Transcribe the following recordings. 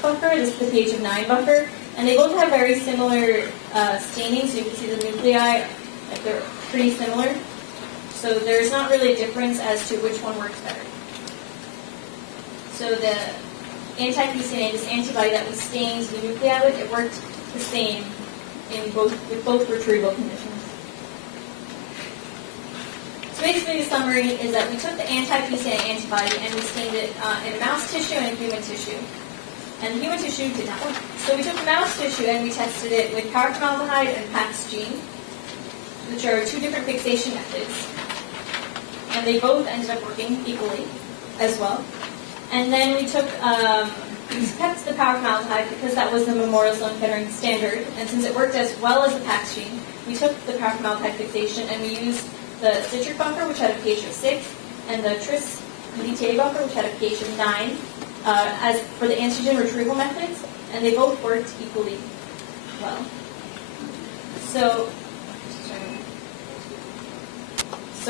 buffer. This is the pH of 9 buffer. And they both have very similar staining, so you can see the nuclei, like they're pretty similar. So there's not really a difference as to which one works better. So the anti-BCNA, this antibody that we stained the nuclei with, it worked the same with both retrieval conditions. So basically the summary is that we took the anti-BCNA antibody and we stained it in a mouse tissue and a human tissue. And the human tissue did not work. So we took the mouse tissue and we tested it with paraformaldehyde and Paxgene, which are two different fixation methods. And they both ended up working equally as well. And then we took, we kept the paraformaldehyde because that was the memorial sloan kettering standard. And since it worked as well as the Paxgene, we took the paraformaldehyde fixation and we used the citric buffer, which had a pH of 6, and the tris DTA buffer, which had a pH of 9, as for the antigen retrieval methods, and they both worked equally well. So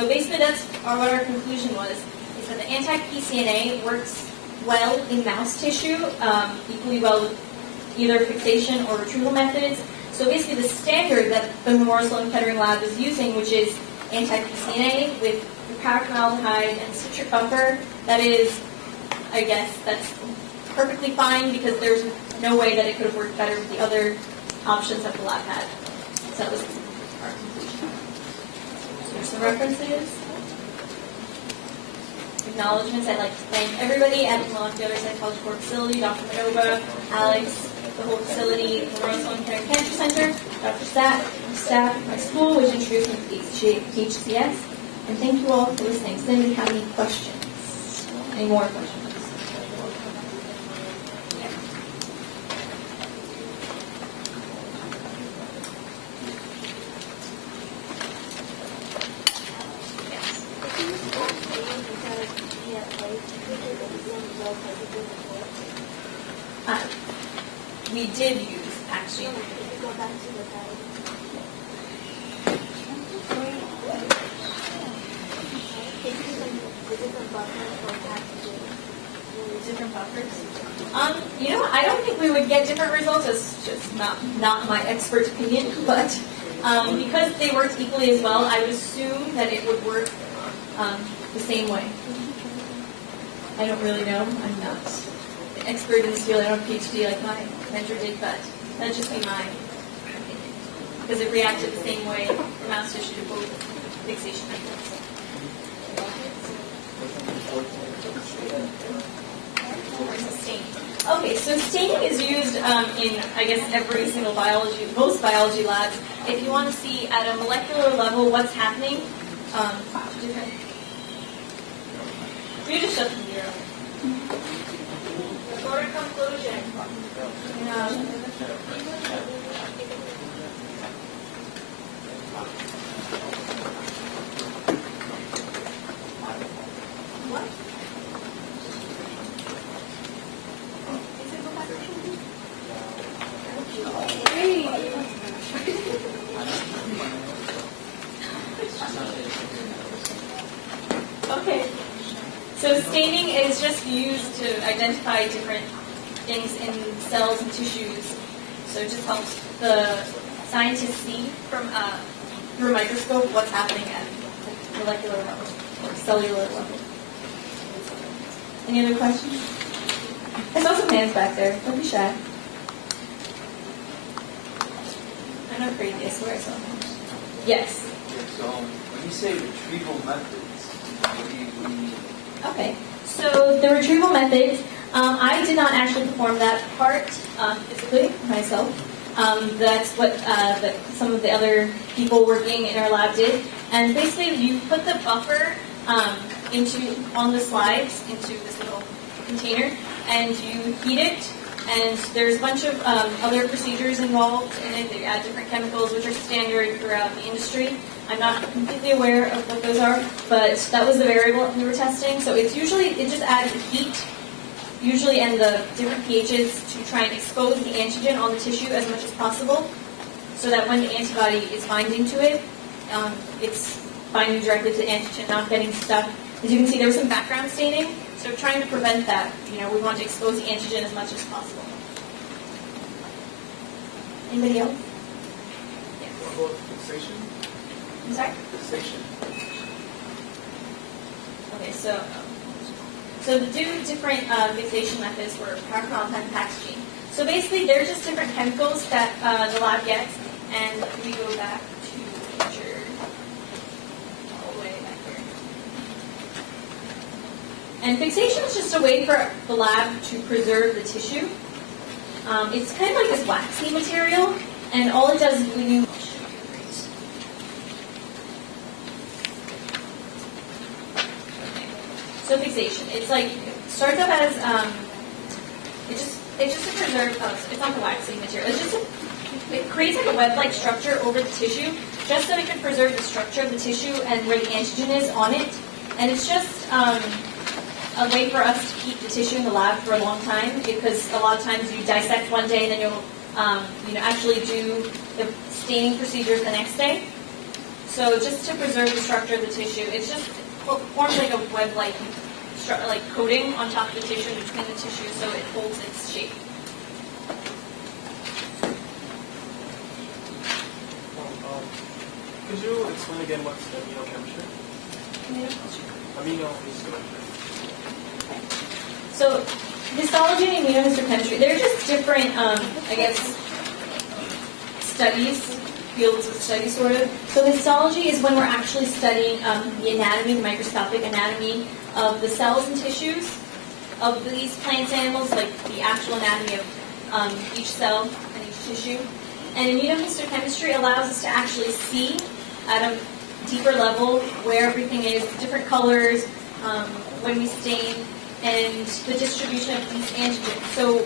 basically that's what our conclusion was, is that the anti-BCNA works well in mouse tissue, equally well with either fixation or retrieval methods. So basically the standard that the Memorial Sloan Kettering Lab is using, which is anti-BCNA with paraformaldehyde and citric buffer, that is, I guess, that's perfectly fine because there's no way that it could have worked better with the other options that the lab had. So that was our conclusion. Here's some references. Acknowledgements. I'd like to thank everybody at the Molecular Cytology Core facility, Dr. Manova, Alex, the whole facility, the Memorial Sloan Kettering Cancer Center, Dr. Staff, my school, which introduced me to HCS. And thank you all for listening. Does anybody have any questions? Any more questions? We did use actually. Go back to the guide. Different buffers. You know, I don't think we would get different results. It's just not my expert opinion, but because they worked equally as well, I would assume that it would work the same way. I don't really know. I'm not an expert in this field. I don't have a PhD like my mentor did, but that'd just be my opinion. Because it reacted the same way for mouse tissue to both fixation methods. Okay, so staining is used in, I guess, every single most biology labs. If you want to see at a molecular level what's happening, you just shut the mirror. Go to conclusion. What? Okay. So staining is just used to identify different things in cells and tissues. So it just helps the scientists see from through a microscope what's happening at molecular level or cellular level. Any other questions? I saw some hands back there. Don't be shy. I'm not crazy. I swear I saw hands. Yes. So when you say retrieval methods, what do you mean? Okay. So the retrieval methods, I did not actually perform that part physically myself. That's what some of the other people working in our lab did. And basically, you put the buffer on the slides into this little container, and you heat it. And there's a bunch of other procedures involved in it. They add different chemicals, which are standard throughout the industry. I'm not completely aware of what those are, but that was the variable we were testing. So it just adds heat, usually, and the different pHs to try and expose the antigen on the tissue as much as possible, so that when the antibody is binding to it, it's binding directly to the antigen, not getting stuck. As you can see, there was some background staining, So trying to prevent that, we want to expose the antigen as much as possible. Anybody else? Yes. What about fixation? I'm sorry? Fixation. Okay, so the two different fixation methods were paracrine and paxagene. So basically, they're just different chemicals that the lab gets, and we go back to the picture all the way back here. And fixation is just a way for the lab to preserve the tissue. It's kind of like this waxy material, and all it does is when you So fixation, it's like starts up as it's just to preserve. It's not the waxing material. It creates like a web-like structure over the tissue, just so it can preserve the structure of the tissue and where the antigen is on it. And it's just a way for us to keep the tissue in the lab for a long time, because a lot of times you dissect one day and then you'll actually do the staining procedures the next day. So just to preserve the structure of the tissue, it's just forms like a web-like coating on top of the tissue, between the tissue, so it holds its shape. Could you explain again what's immunochemistry? Immunohistochemistry. So histology and immunohistochemistry, they're just different, fields of study, sort of. So histology is when we're actually studying the anatomy, the microscopic anatomy of the cells and tissues of these plant animals, like the actual anatomy of each cell and each tissue. And immunohistochemistry allows us to actually see at a deeper level where everything is, different colors, when we stain, and the distribution of these antigens. So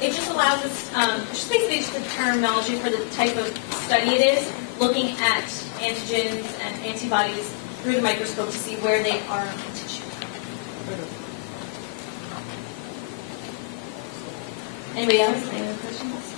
it just allows us, just basically just the terminology for the type of study it is, looking at antigens and antibodies through the microscope to see where they are in the tissue. Anybody else? Any other questions?